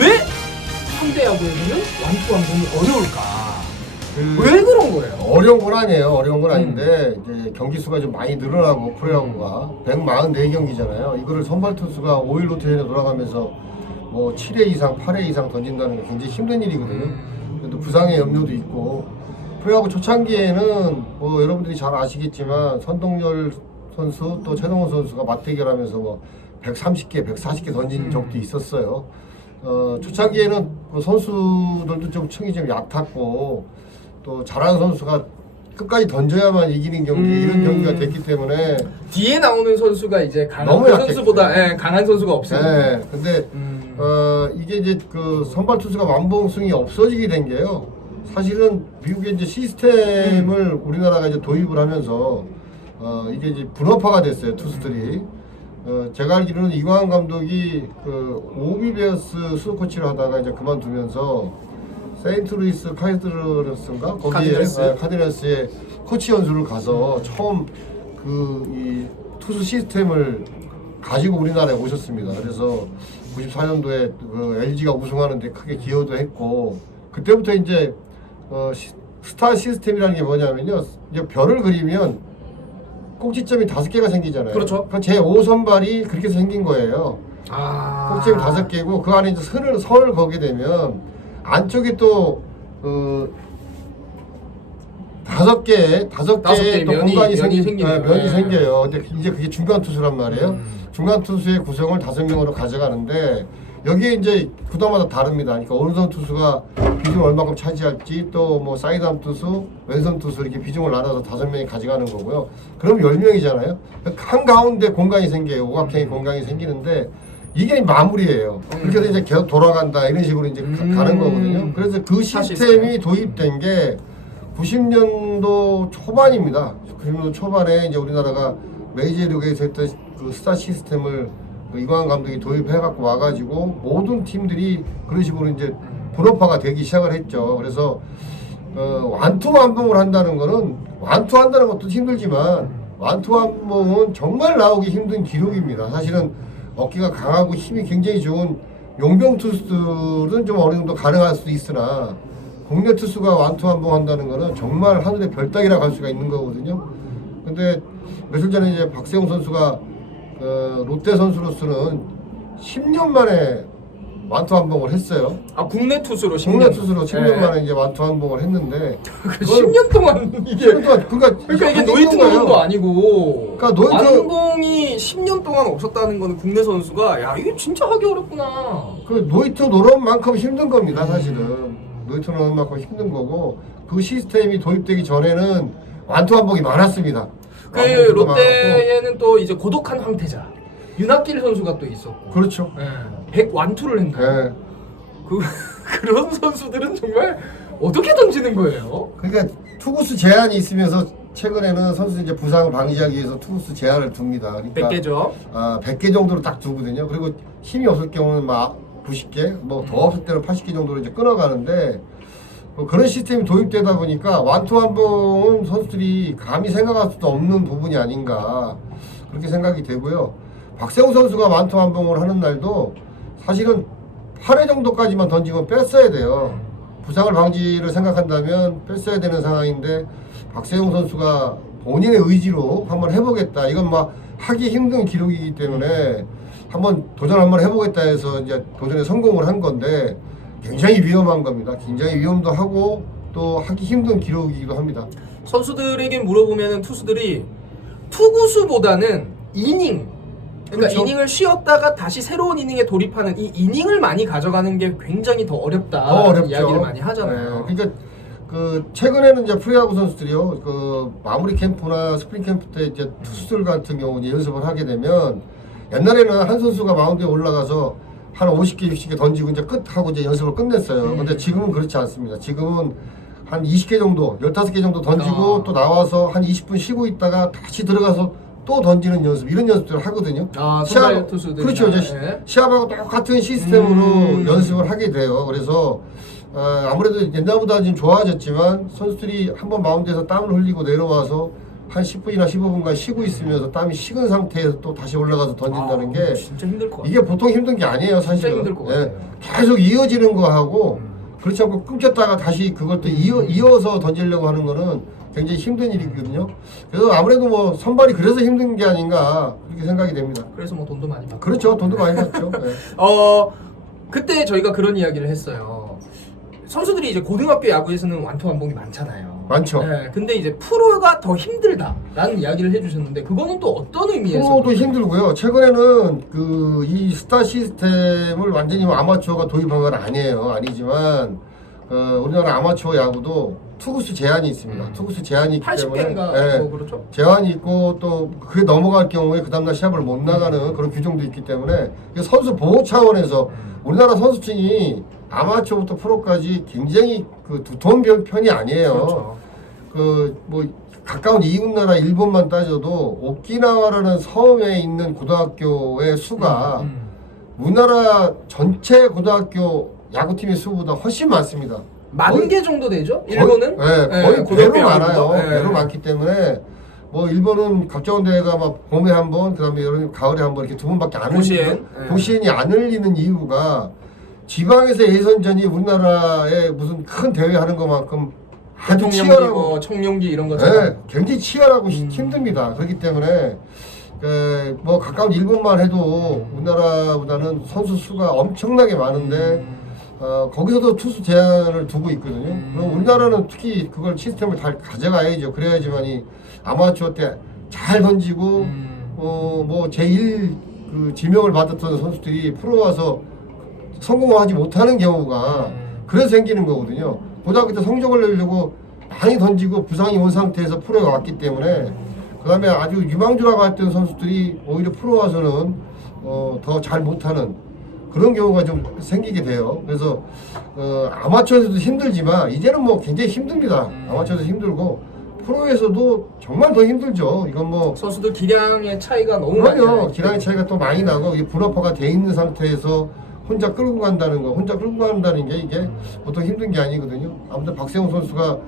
왜 상대 야구에서는 완투 완공이 어려울까? 왜 그런 거예요? 어려운 건 아니에요. 어려운 건 아닌데 이제 경기 수가 좀 많이 늘어나고 프로야구가 144경기잖아요. 이거를 선발 투수가 5일 로테이션에 돌아가면서 뭐 7회 이상, 8회 이상 던진다는 게 굉장히 힘든 일이거든요. 또 부상의 염려도 있고 프로야구 초창기에는 뭐 여러분들이 잘 아시겠지만 선동열 선수 또 최동원 선수가 맞대결하면서 뭐 130개, 140개 던진 적도 있었어요. 초창기에는 그 선수들도 좀 층이 좀 얕았고 또 잘하는 선수가 끝까지 던져야만 이기는 경기 이런 경기가 됐기 때문에 뒤에 나오는 선수가 이제 강한 너무 선수보다 강한 선수가 없으니까. 네, 근데 이게 이제 그 선발 투수가 완봉승이 없어지게 된 게요. 사실은 미국의 이제 시스템을 우리나라가 이제 도입을 하면서 이게 이제 분업화가 됐어요, 투수들이. 제가 알기로는 이광환 감독이 그 오비베어스 수석 코치를 하다가 이제 그만두면서 세인트루이스 카디너스인가 거기에 카디너스의 코치 연수를 가서 처음 그 이 투수 시스템을 가지고 우리나라에 오셨습니다. 그래서 94년도에 그 LG가 우승하는데 크게 기여도 했고 그때부터 이제 스타 시스템이라는 게 뭐냐면요. 이제 별을 그리면 꼭지점이 5개가 생기잖아요. 그렇죠. 그러니까 제 5선발이 그렇게 생긴 거예요. 꼭지점이 5개고 그 안에 이제 선을 거게 되면 안쪽에 또 5개의 또 공간이 면이 생겨요. 근데 이제 그게 중간 투수란 말이에요. 중간 투수의 구성을 5명으로 가져가는데 여기에 이제 구단마다 다릅니다. 그러니까 오른손 투수가 비중 얼마큼 차지할지 또 뭐 사이드암 투수, 왼손 투수 이렇게 비중을 나눠서 5명이 가져가는 거고요. 그럼 10명이잖아요. 한가운데 공간이 생겨요. 오각형의 공간이 생기는데 이게 마무리예요. 그렇게 해서 이제 계속 돌아간다 이런 식으로 이제 가는 거거든요. 그래서 그 시스템이 도입된 게 90년도 초반입니다. 90년도 초반에 이제 우리나라가 메이저리그에서 했던 그 스타 시스템을 이광환 감독이 도입해갖고 와가지고 모든 팀들이 그런 식으로 이제 분업화가 되기 시작을 했죠. 그래서 완투 완봉을 한다는 거는 완투 한다는 것도 힘들지만 완투 완봉은 정말 나오기 힘든 기록입니다. 사실은 어깨가 강하고 힘이 굉장히 좋은 용병 투수들은 좀 어느 정도 가능할 수도 있으나 국내 투수가 완투 완봉 한다는 거는 정말 하늘의 별 따기라고 할 수가 있는 거거든요. 근데 며칠 전에 이제 박세웅 선수가 롯데 선수로서는 10년 만에 완투 완봉을 했어요. 국내 투수로 10년. 국내 투수로 10년 만에 이제 완투 완봉을 했는데 10년 동안 이게 10년 동안 그러니까 이게 노이트 노런도 아니고 그러니까 노이트 완봉이 10년 동안 없었다는 거는 국내 선수가 야 이게 진짜 하기 어렵구나. 그 노이트 노런만큼 힘든 겁니다. 사실은 노이트 노런만큼 힘든 거고 그 시스템이 도입되기 전에는 완투 완봉이 많았습니다. 그 롯데에는 또 이제 고독한 황태자 윤학길 선수가 또 있었고 그렇죠. 100 완투를 했나요? 그런 선수들은 정말 어떻게 던지는 거예요? 그러니까 투구수 제한이 있으면서 최근에는 선수 이제 부상을 방지하기 위해서 투구수 제한을 둡니다. 그러니까 100개죠. 100개 정도로 딱 두거든요. 그리고 힘이 없을 경우는 막 90개, 뭐 더 없을 때는 80개 정도로 이제 끊어가는데 그런 시스템이 도입되다 보니까 완투 완봉은 선수들이 감히 생각할 수도 없는 부분이 아닌가 그렇게 생각이 되고요. 박세웅 선수가 완투 완봉을 하는 날도 사실은 8회 정도까지만 던지면 뺐어야 돼요. 부상을 방지를 생각한다면 뺐어야 되는 상황인데 박세웅 선수가 본인의 의지로 한번 해보겠다. 이건 막 하기 힘든 기록이기 때문에 한번 도전 한번 해보겠다 해서 이제 도전에 성공을 한 건데 굉장히 위험한 겁니다. 굉장히 위험도 하고 또 하기 힘든 기록이기도 합니다. 선수들에게 물어보면 투수들이 투구수보다는 이닝 그러니까 그렇죠. 이닝을 쉬었다가 다시 새로운 이닝에 돌입하는 이 이닝을 많이 가져가는 게 굉장히 더 어렵다. 더 어렵죠. 이야기를 많이 하잖아요. 네, 그러니까 그 최근에는 이제 프로야구 선수들이요. 그 마무리 캠프나 스프링 캠프 때 이제 투수들 같은 경우 이제 연습을 하게 되면 옛날에는 한 선수가 마운드에 올라가서 한 50개, 60개 던지고 이제 끝하고 이제 연습을 끝냈어요. 근데 지금은 그렇지 않습니다. 지금은 한 20개 정도, 15개 정도 던지고 또 나와서 한 20분 쉬고 있다가 다시 들어가서 또 던지는 연습 이런 연습들을 하거든요. 선발 투수들 그렇죠. 이제 시합하고 똑같은 시스템으로 연습을 하게 돼요. 그래서 아무래도 옛날보다 좀 좋아졌지만 선수들이 한번 마운드에서 땀을 흘리고 내려와서 한 10분이나 15분간 쉬고 있으면서 땀이 식은 상태에서 또 다시 올라가서 던진다는 게 진짜 힘들 것 같아요. 이게 보통 힘든 게 아니에요, 사실은. 진짜 힘들 것 같아요. 계속 이어지는 거 하고 그렇지 않고 끊겼다가 다시 그걸 또 이어서 던지려고 하는 거는 굉장히 힘든 일이거든요. 그래서 아무래도 뭐 선발이 그래서 힘든 게 아닌가 그렇게 생각이 됩니다. 그래서 뭐 돈도 많이 받고. 그렇죠, 돈도 많이 받죠. 네. 그때 저희가 그런 이야기를 했어요. 선수들이 이제 고등학교 야구에서는 완투완봉이 많잖아요. 많죠. 네, 근데 이제 프로가 더 힘들다라는 이야기를 해주셨는데 그거는 또 어떤 의미에서? 프로도 힘들고요. 최근에는 이 스타 시스템을 완전히 아마추어가 도입한 건 아니지만 우리나라 아마추어 야구도 투구수 제한이 있습니다. 투구수 제한이 있기 때문에 80개인가 뭐 그렇죠? 제한이 있고 또 그게 넘어갈 경우에 그 다음날 시합을 못 나가는 그런 규정도 있기 때문에 선수 보호 차원에서 우리나라 선수층이 아마추어부터 프로까지 굉장히 두터운 편이 아니에요. 그렇죠. 뭐 가까운 이웃 나라 일본만 따져도 오키나와라는 섬에 있는 고등학교의 수가 우리나라 전체 고등학교 야구팀의 수보다 훨씬 많습니다. 10,000개 정도 되죠? 일본은? 거의 배로 많아요. 네. 배로 많기 때문에 뭐 일본은 각종 대회가 막 봄에 한 번, 그다음에 여름, 가을에 한 번 이렇게 2번밖에 안 열리는 도시엔이 안 열리는 이유가 지방에서 예선전이 우리나라에 무슨 큰 대회 하는 것만큼 아주 치열하고 청룡기 이런 거죠. 네, 굉장히 치열하고 힘듭니다. 그렇기 때문에 뭐 가까운 일본만 해도 우리나라보다는 선수 수가 엄청나게 많은데 거기서도 투수 제한을 두고 있거든요. 그럼 우리나라는 특히 그걸 시스템을 다 가져가야죠. 그래야지만이 아마추어 때 잘 던지고 뭐 제1 지명을 받았던 선수들이 프로 와서 성공하지 못하는 경우가 그래서 생기는 거거든요. 고등학교 때 성적을 내려고 많이 던지고 부상이 온 상태에서 프로에 왔기 때문에 그 다음에 아주 유망주라고 했던 선수들이 오히려 프로 와서는 더 잘 못하는 그런 경우가 좀 생기게 돼요. 그래서 아마추어에서도 힘들지만 이제는 뭐 굉장히 힘듭니다. 아마추어에서 힘들고 프로에서도 정말 더 힘들죠. 이건 뭐 선수들 기량의 차이가 너무 많이 나요. 기량의 차이가 또 많이 나고 이게 분업화가 돼 있는 상태에서 혼자 끌고 간다는 게 이게 보통 힘든 게 아니거든요. 아무튼 박세웅 선수가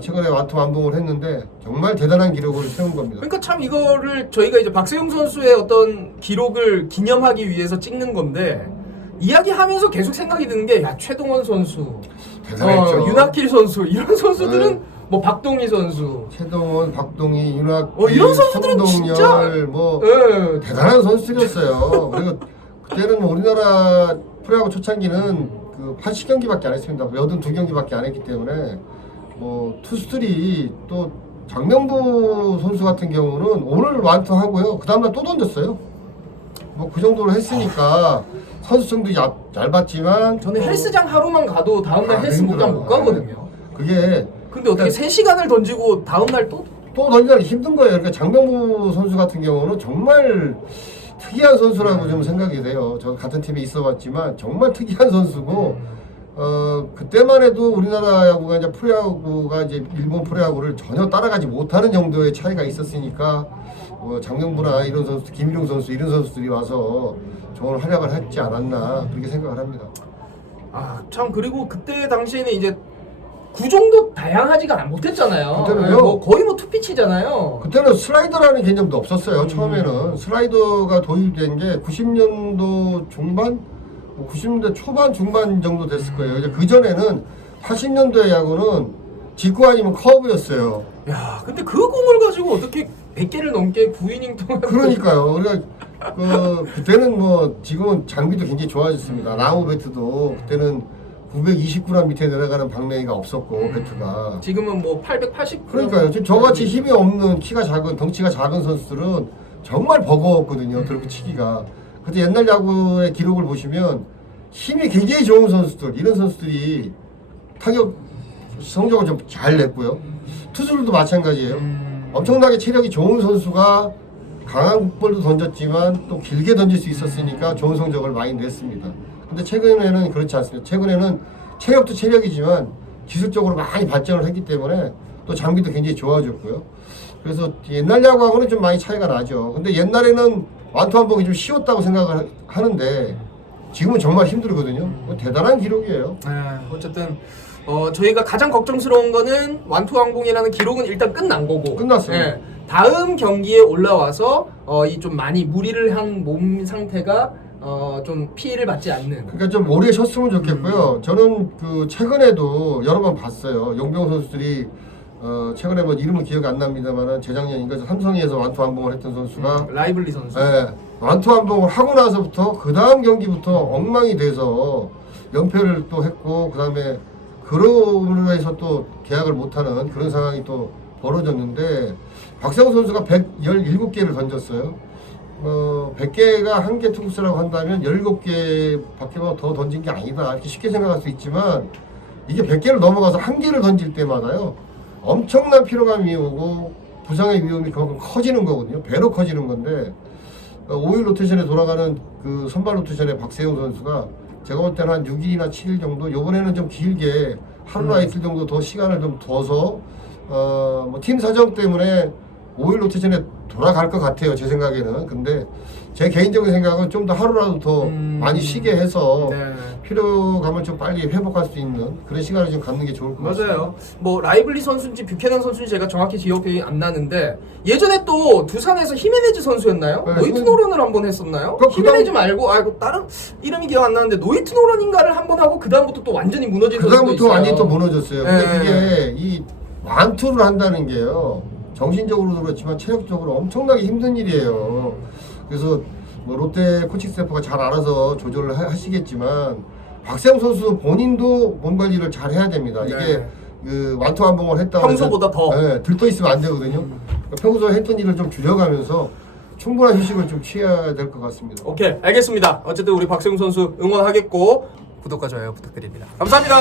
최근에 완투 완봉을 했는데 정말 대단한 기록을 세운 겁니다. 그러니까 참 이거를 저희가 이제 박세웅 선수의 어떤 기록을 기념하기 위해서 찍는 건데 이야기하면서 계속 생각이 드는 게 야 최동원 선수, 대단했죠. 윤학길 선수 이런 선수들은 뭐 박동희 선수, 최동원, 박동희, 윤학길, 이런 선수들은 손동열 진짜 뭐 대단한 선수들이었어요. 그리고 그때는 뭐 우리나라 프로야구 초창기는 80경기밖에 안 했습니다. 82경기밖에 안 했기 때문에 뭐 투수들이 또 장명부 선수 같은 경우는 오늘 완투하고요. 그 다음날 또 던졌어요. 뭐 그 정도로 했으니까 선수층도 얇았지만 저는 헬스장 하루만 가도 다음날 헬스 못 가거든요. 그게 근데 어떻게 3시간을 던지고 다음날 또 던지는 게 힘든 거예요. 그러니까 장명부 선수 같은 경우는 정말 특이한 선수라고 좀 생각이 돼요. 저 같은 팀에 있어봤지만 정말 특이한 선수고 그때만 해도 우리나라 야구가 이제 프로야구가 이제 일본 프로야구를 전혀 따라가지 못하는 정도의 차이가 있었으니까 장명부나 이런 선수, 김일용 선수 이런 선수들이 와서 좋은 활약을 했지 않았나 그렇게 생각을 합니다. 참 그리고 그때 당시에는 이제 구종도 다양하지가 못했잖아요. 그때는요. 뭐 거의 뭐 투피치잖아요. 그때는 슬라이더라는 개념도 없었어요. 처음에는 슬라이더가 도입된 게 90년도 중반, 90년대 초반 중반 정도 됐을 거예요. 이제 그 전에는 80년대 야구는 직구 아니면 커브였어요. 야, 근데 그 공을 가지고 어떻게 100개를 넘게 9이닝 동안 그러니까요. 그때는 뭐 지금은 장비도 굉장히 좋아졌습니다. 나무 배트도 그때는 929g 밑에 내려가는 방맹이가 없었고 배트가 지금은 뭐 880. 그러니까요. 지금 저같이 힘이 없는 키가 작은 덩치가 작은 선수들은 정말 버거웠거든요. 들고 치기가. 근데 옛날 야구의 기록을 보시면 힘이 굉장히 좋은 선수들 이런 선수들이 타격 성적을 좀 잘 냈고요. 투수들도 마찬가지예요. 엄청나게 체력이 좋은 선수가 강한 볼도 던졌지만 또 길게 던질 수 있었으니까 좋은 성적을 많이 냈습니다. 근데 최근에는 그렇지 않습니다. 최근에는 체력도 체력이지만 기술적으로 많이 발전을 했기 때문에 또 장비도 굉장히 좋아졌고요. 그래서 옛날 야구하고는 좀 많이 차이가 나죠. 근데 옛날에는 완투완봉이 좀 쉬웠다고 생각을 하는데 지금은 정말 힘들거든요. 대단한 기록이에요. 어쨌든 저희가 가장 걱정스러운 거는 완투완봉이라는 기록은 일단 끝난 거고. 끝났습니다. 예. 다음 경기에 올라와서 이 좀 많이 무리를 한 몸 상태가 좀 피해를 받지 않는. 그러니까 좀 오래 쉬었으면 좋겠고요. 저는 그 최근에도 여러 번 봤어요. 용병 선수들이 최근에 뭐 이름은 기억이 안 납니다만은 재작년인가 삼성에서 완투 한봉을 했던 선수가 라이블리 선수. 예, 완투 한봉을 하고 나서부터 그 다음 경기부터 엉망이 돼서 연패를 또 했고 그 다음에 그로 해서 또 계약을 못하는 그런 상황이 또 벌어졌는데 박세웅 선수가 117개를 던졌어요. 100개가 한 개 투구수라고 한다면 17개 밖에 더 던진 게 아니다 이렇게 쉽게 생각할 수 있지만 이게 100개를 넘어가서 한 개를 던질 때마다요 엄청난 피로감이 오고 부상의 위험이 그만큼 커지는 거거든요. 배로 커지는 건데 5일 로테이션에 돌아가는 그 선발 로테이션의 박세웅 선수가 제가 볼 때는 한 6일이나 7일 정도 요번에는 좀 길게 하루나 이틀 정도 더 시간을 좀 둬서 뭐 팀 사정 때문에 5일 로테이션에 돌아갈 것 같아요. 제 생각에는. 근데 제 개인적인 생각은 좀 더 하루라도 더 많이 쉬게 해서 네. 피로감을 좀 빨리 회복할 수 있는 그런 시간을 좀 갖는 게 좋을 것 같습니다. 맞아요. 뭐 라이블리 선수인지 뷰캐넌 선수인지 제가 정확히 기억이 안 나는데 예전에 또 두산에서 히메네즈 선수였나요? 네, 노이트 노런을 한번 했었나요? 그 히메네즈 말고 다른 이름이 기억 안 나는데 노이트 노런인가를 한번 하고 그 다음부터 또 완전히 무너진 선수도 있어요. 그다음부터 완전히 또 무너졌어요. 근데 네. 그게 이 완투를 한다는 게요. 정신적으로도 그렇지만 체력적으로 엄청나게 힘든 일이에요. 그래서 뭐 롯데 코칭 스태프가 잘 알아서 조절을 하시겠지만 박세웅 선수 본인도 몸 관리를 잘 해야 됩니다. 네. 이게 그 완투 한봉을 했다고 평소보다 더. 네, 들떠 있으면 안 되거든요. 그러니까 평소에 했던 일을 좀 줄여가면서 충분한 휴식을 좀 취해야 될 것 같습니다. 오케이, 알겠습니다. 어쨌든 우리 박세웅 선수 응원하겠고 구독과 좋아요 부탁드립니다. 감사합니다.